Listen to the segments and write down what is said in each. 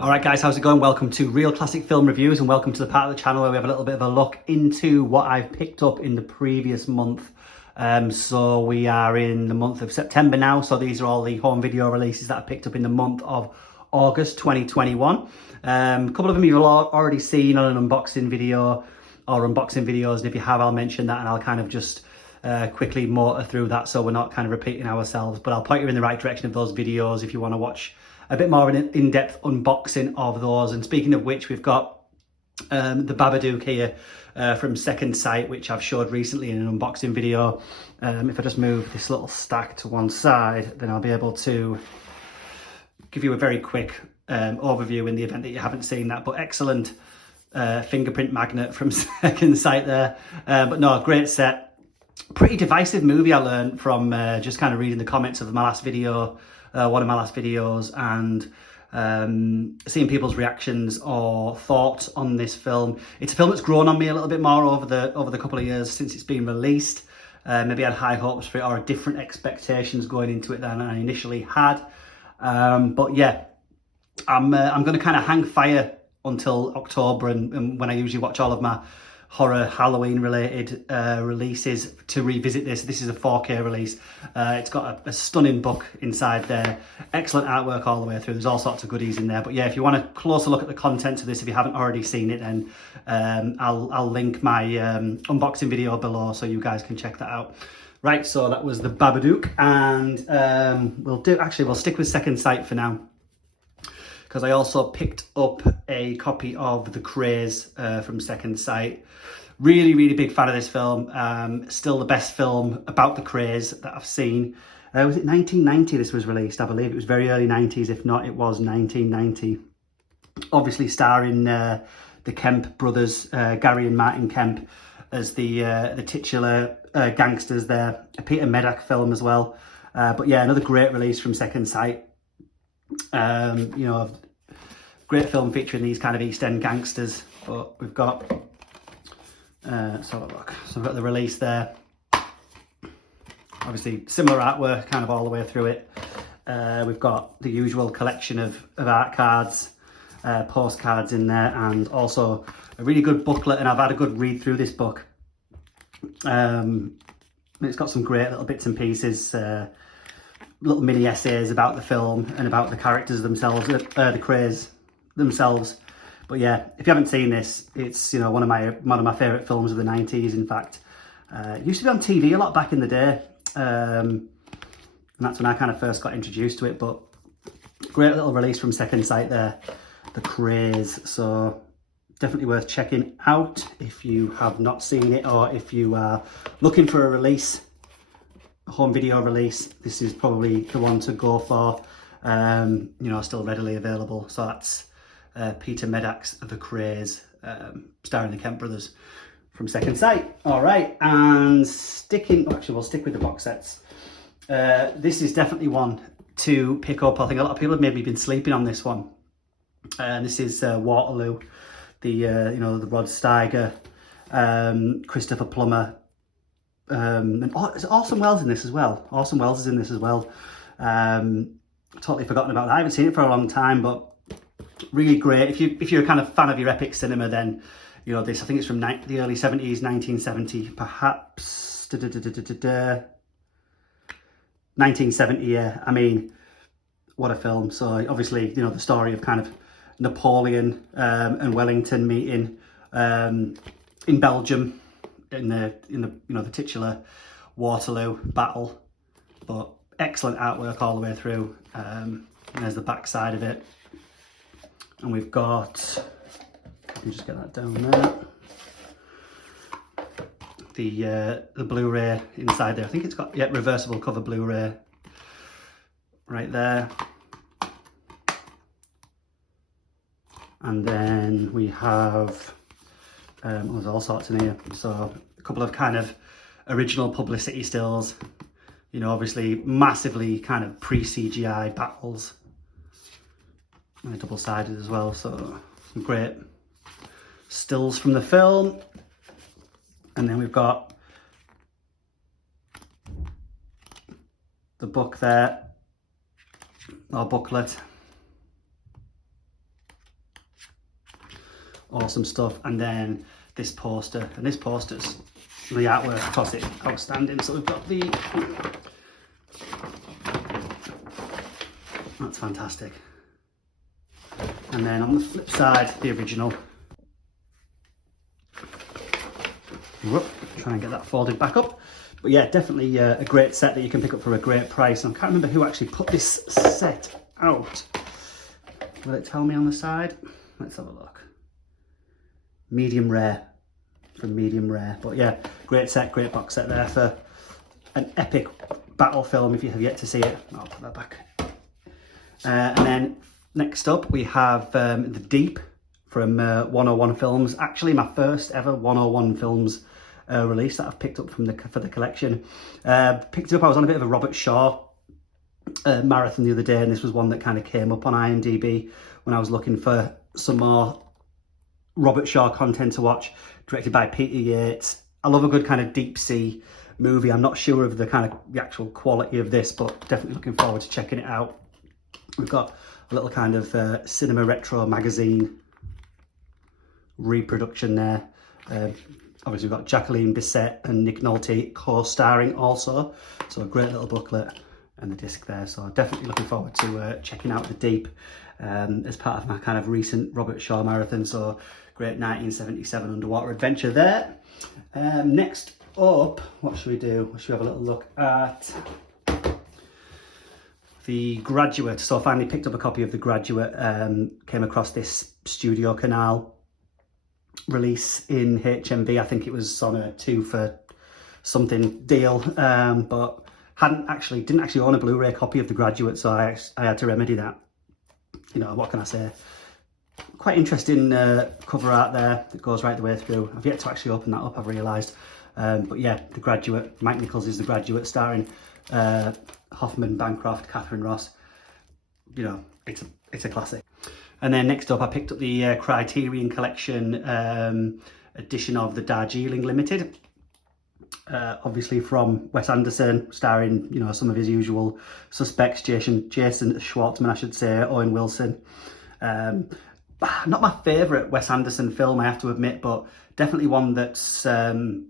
Alright guys, how's it going? Welcome to Real Classic Film Reviews and welcome to the part of the channel where we have a little bit of a look into what I've picked up in the previous month. So we are in the month of September now, so these are all the home video releases that I picked up in the month of August 2021. A couple of them you've already seen on an unboxing video or unboxing videos, and if you have, I'll mention that and I'll kind of just quickly motor through that so we're not kind of repeating ourselves, but I'll point you in the right direction of those videos if you want to watch a bit more of an in-depth unboxing of those. And speaking of which, we've got the Babadook here from Second Sight, which I've showed recently in an unboxing video. If I just move this little stack to one side, then I'll be able to give you a very quick overview in the event that you haven't seen that. But excellent fingerprint magnet from Second Sight there. But no, great set. Pretty divisive movie, I learned from just kind of reading the comments of my last video, one of my last videos, and seeing people's reactions or thoughts on this film. It's a film that's grown on me a little bit more over the couple of years since it's been released. Maybe I had high hopes for it or different expectations going into it than I initially had. But yeah, I'm going to kind of hang fire until October and when I usually watch all of my horror Halloween related releases to revisit this. This is a 4K release. It's got a stunning book inside there, excellent artwork all the way through. There's all sorts of goodies in there, but yeah, if you want a closer look at the contents of this, if you haven't already seen it, then I'll link my unboxing video below so you guys can check that out. Right, so that was the Babadook, and we'll stick with Second Sight for now, because I also picked up a copy of The Craze from Second Sight. Really big fan of this film. Still the best film about the craze that I've seen. Was it 1990 this was released? I believe it was very early 90s. If not, it was 1990. Obviously starring the Kemp brothers, Gary and Martin Kemp, as the titular gangsters there. A Peter Medak film as well. But yeah, another great release from Second Sight. You know, great film featuring these kind of East End gangsters. But we've got let's have a look. So we've got the release there, obviously similar artwork kind of all the way through it. We've got the usual collection of art cards, postcards in there, and also a really good booklet, and I've had a good read through this book. It's got some great little bits and pieces, little mini essays about the film and about the characters themselves, the craze themselves. But yeah, if you haven't seen this, it's, you know, one of my favourite films of the 90s. In fact, it used to be on TV a lot back in the day, and that's when I kind of first got introduced to it. But great little release from Second Sight there, The Craze. So definitely worth checking out if you have not seen it, or if you are looking for a release, a home video release. This is probably the one to go for. You know, still readily available. So that's Peter Medak's The Craze, starring the Kemp brothers from Second Sight. All right, and we'll stick with the box sets. This is definitely one to pick up. I think a lot of people have maybe been sleeping on this one. This is Waterloo, the the Rod Steiger, Christopher Plummer, and Orson Welles in this as well. Orson Welles is in this as well. Totally forgotten about that. I haven't seen it for a long time, but really great. If you're a kind of fan of your epic cinema, then you know this. I think it's from the early 70s, 1970 perhaps. 1970, yeah. I mean, what a film. So obviously, you know, the story of kind of Napoleon and Wellington meeting in Belgium in the the titular Waterloo battle. But excellent artwork all the way through. There's the back side of it. And we've got, let me just get that down there, the Blu-ray inside there. I think it's got, yeah, reversible cover Blu-ray right there. And then we have, there's all sorts in here. So a couple of kind of original publicity stills, you know, obviously massively kind of pre-CGI battles. And they're double-sided as well, so some great stills from the film. And then we've got the book there, or booklet, awesome stuff. And then this poster, and this poster's, the artwork across it, outstanding. So we've got the, that's fantastic. And then on the flip side, the original. Whoop, try and get that folded back up. But yeah, definitely a great set that you can pick up for a great price. And I can't remember who actually put this set out. Will it tell me on the side? Let's have a look. Medium rare, from Medium Rare. But yeah, great set, great box set there for an epic battle film if you have yet to see it. I'll put that back. And then next up we have The Deep from 101 Films. Actually my first ever 101 Films release that I've picked up for the collection. Picked it up, I was on a bit of a Robert Shaw marathon the other day, and this was one that kind of came up on IMDb when I was looking for some more Robert Shaw content to watch, directed by Peter Yates. I love a good kind of deep sea movie. I'm not sure of the actual quality of this, but definitely looking forward to checking it out. We've got a little kind of cinema retro magazine reproduction there. Obviously we've got Jacqueline Bisset and Nick Nolte co-starring also, so a great little booklet and the disc there. So definitely looking forward to checking out The Deep as part of my kind of recent Robert Shaw marathon. So great 1977 underwater adventure there. Next up, what should we do? Should we have a little look at The Graduate? So I finally picked up a copy of The Graduate, came across this Studio Canal release in HMV. I think it was on a 2 for something deal, but didn't actually own a Blu-ray copy of The Graduate, so I had to remedy that. You know, what can I say? Quite interesting cover art there that goes right the way through. I've yet to actually open that up, I've realised. But yeah, The Graduate, Mike Nichols is The Graduate, starring Hoffman, Bancroft, Catherine Ross. You know, it's a classic. And then next up, I picked up the Criterion Collection edition of The Darjeeling Limited. Obviously from Wes Anderson, starring, you know, some of his usual suspects, Jason Schwartzman, I should say, Owen Wilson. Not my favourite Wes Anderson film, I have to admit, but definitely one that's, you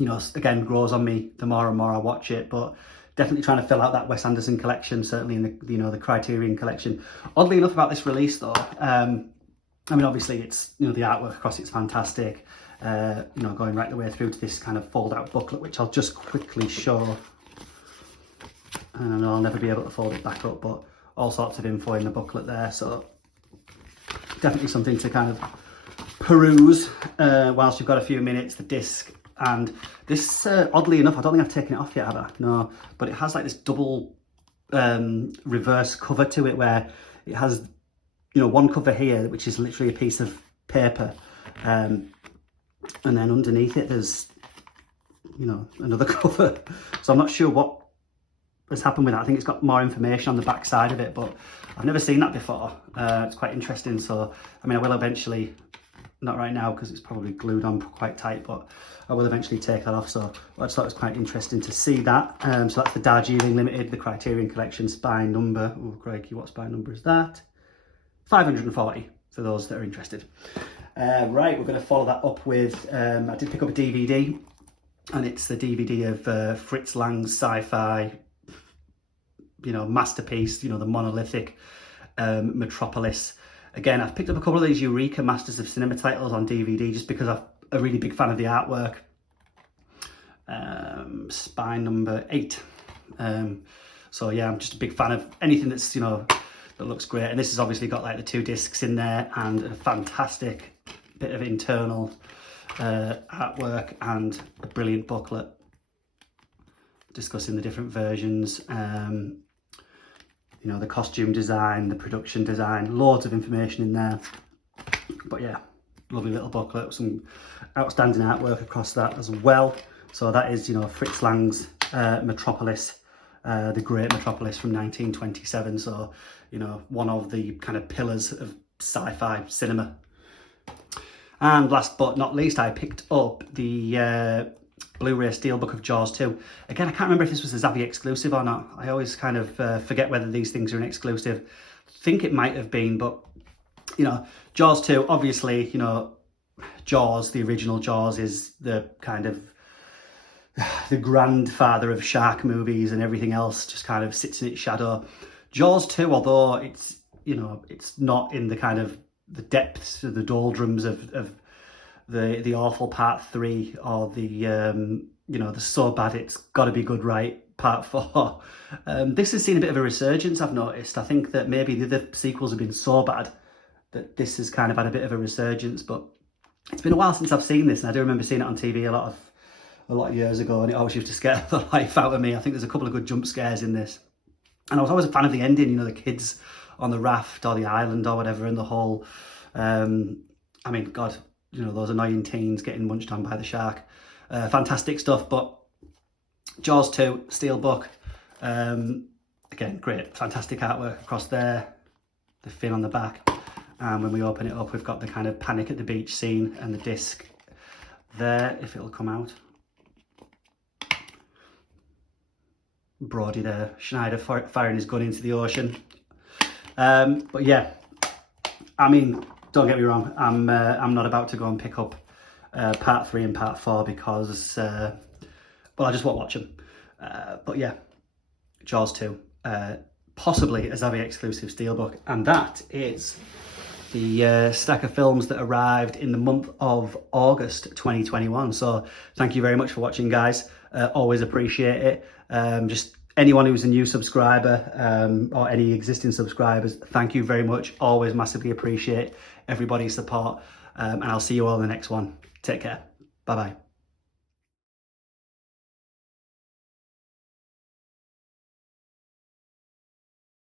know, again, grows on me the more and more I watch it. But definitely trying to fill out that Wes Anderson collection, certainly in the, you know, the Criterion Collection. Oddly enough about this release though, I mean, obviously it's, you know, the artwork across it's fantastic. You know, going right the way through to this kind of fold out booklet, which I'll just quickly show. And I know I'll never be able to fold it back up, but all sorts of info in the booklet there. So definitely something to kind of peruse whilst you've got a few minutes. The disc. And this, oddly enough, I don't think I've taken it off yet, have I? No, but it has like this double reverse cover to it, where it has, you know, one cover here, which is literally a piece of paper. And then underneath it, there's, you know, another cover. So I'm not sure what has happened with that. I think it's got more information on the back side of it, but I've never seen that before. It's quite interesting. So, I mean, I will eventually, not right now because it's probably glued on quite tight, but I will eventually take that off. So I just thought it was quite interesting to see that. So that's the Darjeeling Limited, the Criterion Collection spine number. Oh, crikey, what spine number is that? 540 for those that are interested. Right, we're going to follow that up with, I did pick up a DVD, and it's the DVD of Fritz Lang's sci-fi, you know, masterpiece, you know, the monolithic Metropolis. Again, I've picked up a couple of these Eureka Masters of Cinema titles on DVD just because I'm a really big fan of the artwork. Spine number 8. So yeah, I'm just a big fan of anything that's, you know, that looks great. And this has obviously got like the 2 discs in there and a fantastic bit of internal artwork and a brilliant booklet discussing the different versions. You know, the costume design, the production design, loads of information in there. But yeah, lovely little booklet, some outstanding artwork across that as well. So that is, you know, Fritz Lang's Metropolis, the great Metropolis from 1927. So, you know, one of the kind of pillars of sci-fi cinema. And last but not least, I picked up the Blu-ray Steelbook of Jaws 2. Again, I can't remember if this was a Zavvi exclusive or not. I always kind of forget whether these things are an exclusive. I think it might have been, but, you know, Jaws 2, obviously, you know, Jaws, the original Jaws, is the kind of the grandfather of shark movies, and everything else just kind of sits in its shadow. Jaws 2, although it's, you know, it's not in the kind of the depths of the doldrums of the awful part 3, or the you know, the so bad it's got to be good right part 4. This has seen a bit of a resurgence, I've noticed. I think that maybe the other sequels have been so bad that this has kind of had a bit of a resurgence. But it's been a while since I've seen this, and I do remember seeing it on TV a lot of years ago, and it always used to scare the life out of me. I think there's a couple of good jump scares in this, and I was always a fan of the ending, you know, the kids on the raft or the island or whatever, and the whole I mean, God, you know, those annoying teens getting munched on by the shark. Fantastic stuff. But Jaws 2, Steelbook, again, great, fantastic artwork across there, the fin on the back, and when we open it up, we've got the kind of Panic at the Beach scene and the disc there, if it'll come out. Brody there, Schneider firing his gun into the ocean. But yeah, I mean, don't get me wrong, I'm not about to go and pick up part 3 and part 4 because, well, I just won't watch them. But yeah, Jaws 2, possibly a Xavier exclusive Steelbook, and that is the stack of films that arrived in the month of August 2021. So thank you very much for watching, guys. Always appreciate it. Just anyone who's a new subscriber, or any existing subscribers, thank you very much. Always massively appreciate everybody's support, and I'll see you all in the next one. Take care. Bye bye.